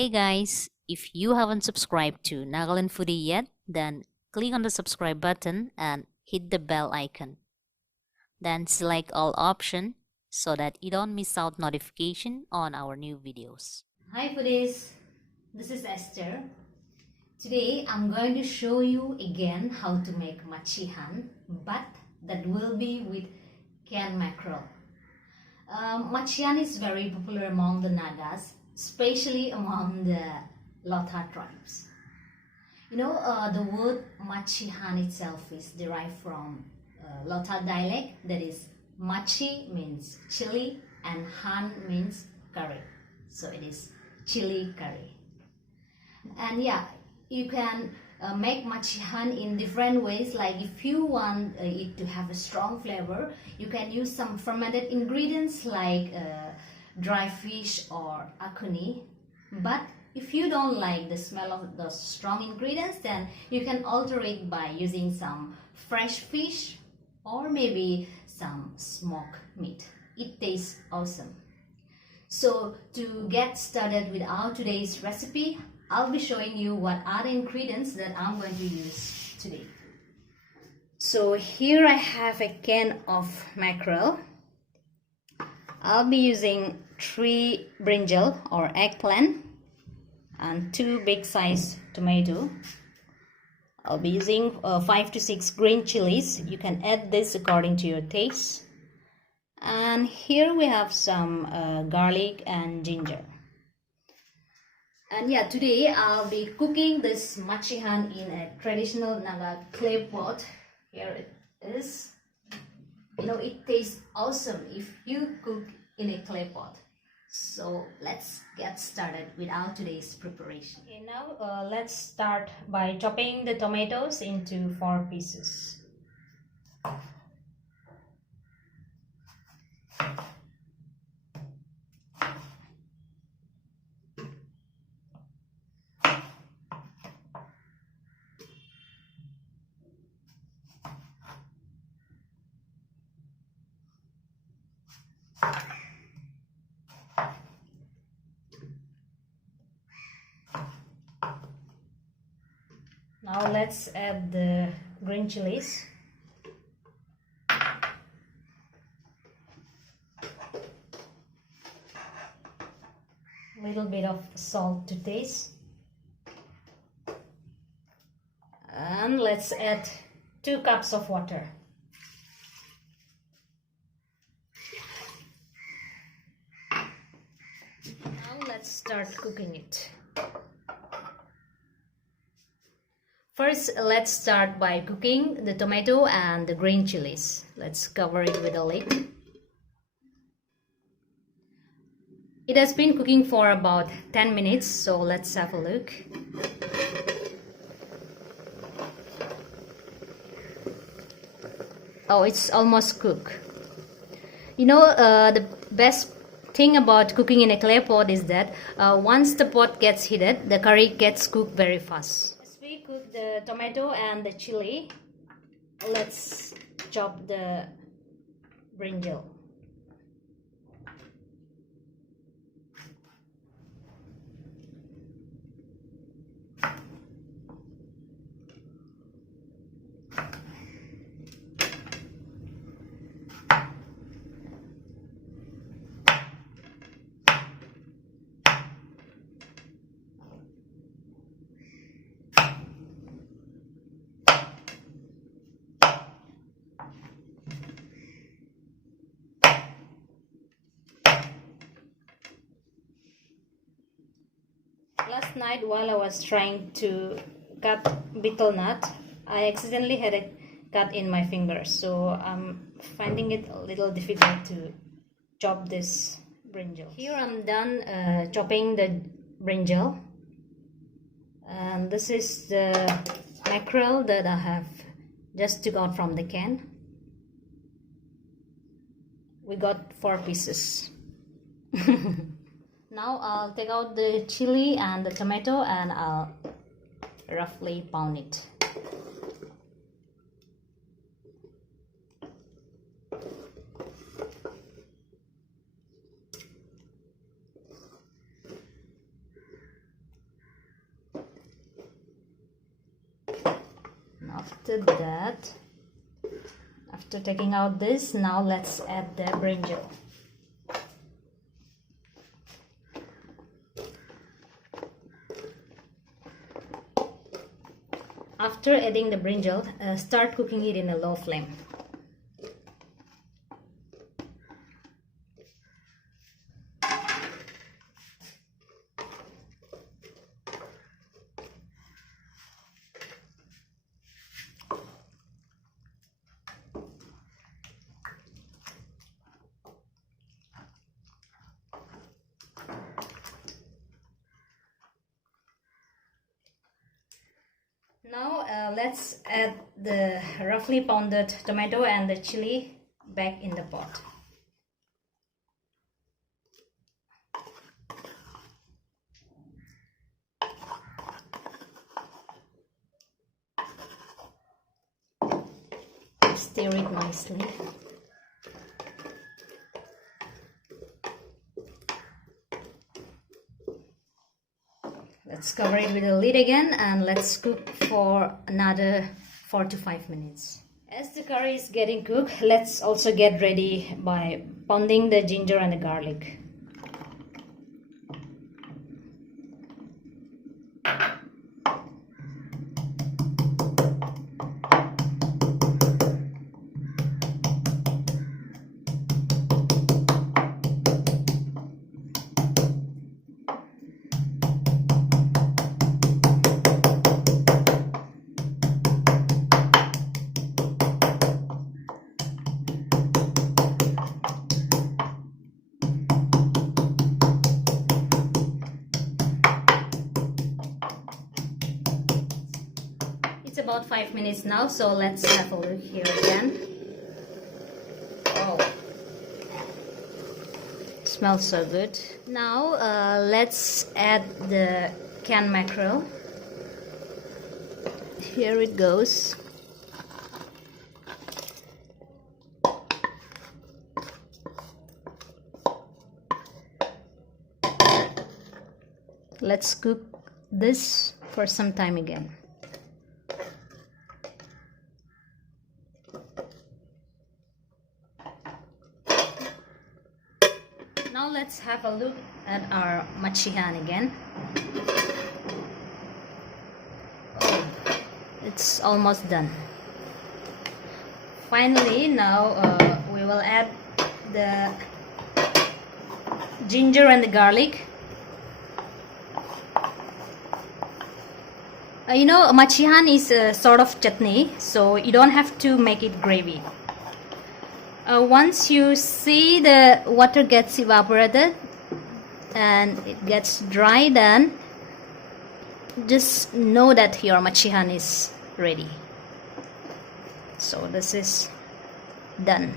Hey guys, if you haven't subscribed to Nagaland Foodie yet, then click on the subscribe button and hit the bell icon. Then select all option so that you don't miss out notification on our new videos. Hi foodies, this is Esther. Today I'm going to show you again how to make machihan, but that will be with canned mackerel. Machihan is very popular among the Nagas, especially among the Lotha tribes. The word machihan itself is derived from Lotha dialect, that is, machi means chili and han means curry. So it is chili curry. And yeah, you can make machihan in different ways. Like if you want it to have a strong flavor, you can use some fermented ingredients like dry fish or Akhuni. But if you don't like the smell of the strong ingredients, then you can alter it by using some fresh fish or maybe some smoked meat. It tastes awesome. So to get started with our today's recipe, I'll be showing you what are the ingredients that I'm going to use today. So here I have a can of mackerel. I'll be using 3 brinjal or eggplant and 2 big size tomato. I'll be using 5 to 6 green chilies. You can add this according to your taste. And here we have some garlic and ginger. And yeah, today I'll be cooking this machihan in a traditional Naga clay pot. Here it is. It tastes awesome if you cook in a clay pot. So let's get started with our today's preparation. Okay, now let's start by chopping the tomatoes into 4 pieces. Now let's add the green chilies. Little bit of salt to taste. And let's add 2 cups of water. Now let's start cooking it. First, let's start by cooking the tomato and the green chilies. Let's cover it with a lid. It has been cooking for about 10 minutes, so let's have a look. Oh, it's almost cooked. The best thing about cooking in a clay pot is that once the pot gets heated, the curry gets cooked very fast. As we cook the tomato and the chili, let's chop the brinjal. Last night while I was trying to cut betel nut, I accidentally had a cut in my finger, so I'm finding it a little difficult to chop this brinjal. Here I'm done chopping the brinjal, and this is the mackerel that I have just took out from the can. We got 4 pieces. Now I'll take out the chili and the tomato and I'll roughly pound it. After taking out this, now let's add the brinjal. After adding the brinjal, start cooking it in a low flame. Now let's add the roughly pounded tomato and the chili back in the pot. Stir it nicely. Let's cover it with a lid again and let's cook for another 4 to 5 minutes. As the curry is getting cooked, let's also get ready by pounding the ginger and the garlic. It's about 5 minutes now, so let's have a look here again. Oh, it smells so good. Now let's add the canned mackerel. Here it goes. Let's cook this for some time again. Now let's have a look at our machihan again. Oh, it's almost done. Finally, now we will add the ginger and the garlic. You know, machihan is a sort of chutney, so you don't have to make it gravy. Once you see the water gets evaporated and it gets dry, then just know that your machihan is ready. So this is done.